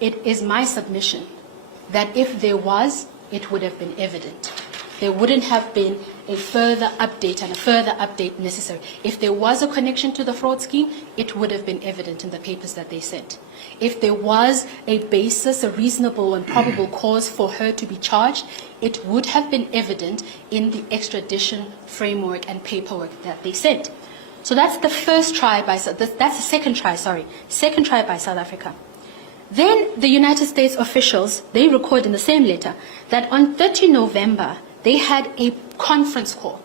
it is my submission that if there was, it would have been evident. There wouldn't have been a further update and a further update necessary. If there was a connection to the fraud scheme, it would have been evident in the papers that they sent. If there was a basis, a reasonable and probable cause for her to be charged, it would have been evident in the extradition framework and paperwork that they sent. So that's the first try by, that's the second try by South Africa. Then the United States officials, they record in the same letter that on 30 November, they had a conference call.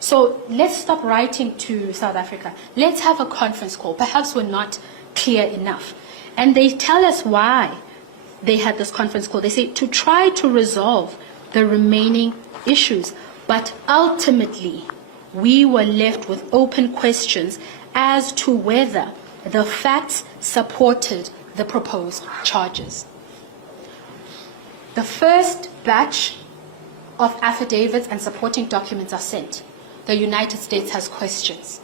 So let's stop writing to South Africa. Let's have a conference call. Perhaps we're not clear enough. And they tell us why they had this conference call. They say to try to resolve the remaining issues. But ultimately, we were left with open questions as to whether the facts supported the proposed charges. The first batch of affidavits and supporting documents are sent. The United States has questions.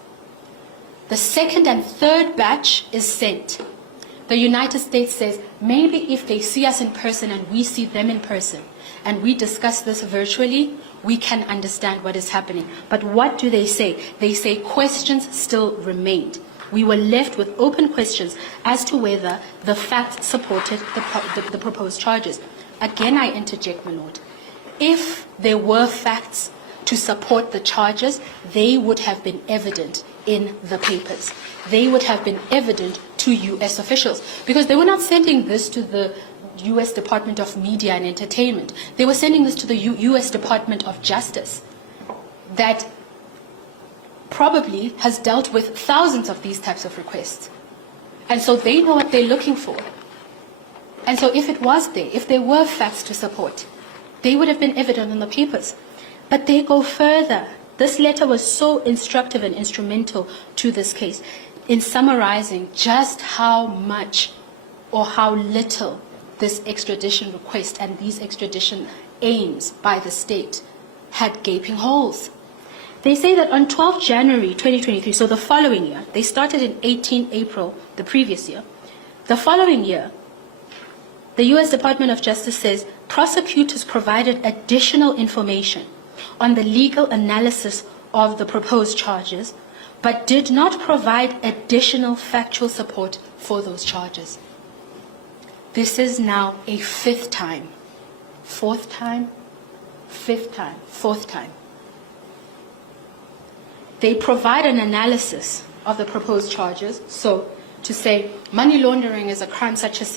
The second and third batch is sent. The United States says, maybe if they see us in person and we see them in person, and we discuss this virtually, we can understand what is happening. But what do they say? They say questions still remained. We were left with open questions as to whether the facts supported the proposed charges. Again, I interject, my lord. If there were facts to support the charges, they would have been evident in the papers. They would have been evident to U.S. officials, because they were not sending this to the U.S. Department of Media and Entertainment. They were sending this to the U.S. Department of Justice that probably has dealt with thousands of these types of requests. And so they know what they're looking for. And so if it was there, if there were facts to support, they would have been evident in the papers. But they go further. This letter was so instructive and instrumental to this case in summarizing just how much or how little this extradition request and these extradition aims by the state had gaping holes. They say that on 12 January 2023, so the following year, they started in 18 April the previous year, the following year, the U.S. Department of Justice says prosecutors provided additional information on the legal analysis of the proposed charges, but did not provide additional factual support for those charges. This is now a fifth time. Fourth time, fifth time, fourth time. They provide an analysis of the proposed charges. So to say money laundering is a crime such as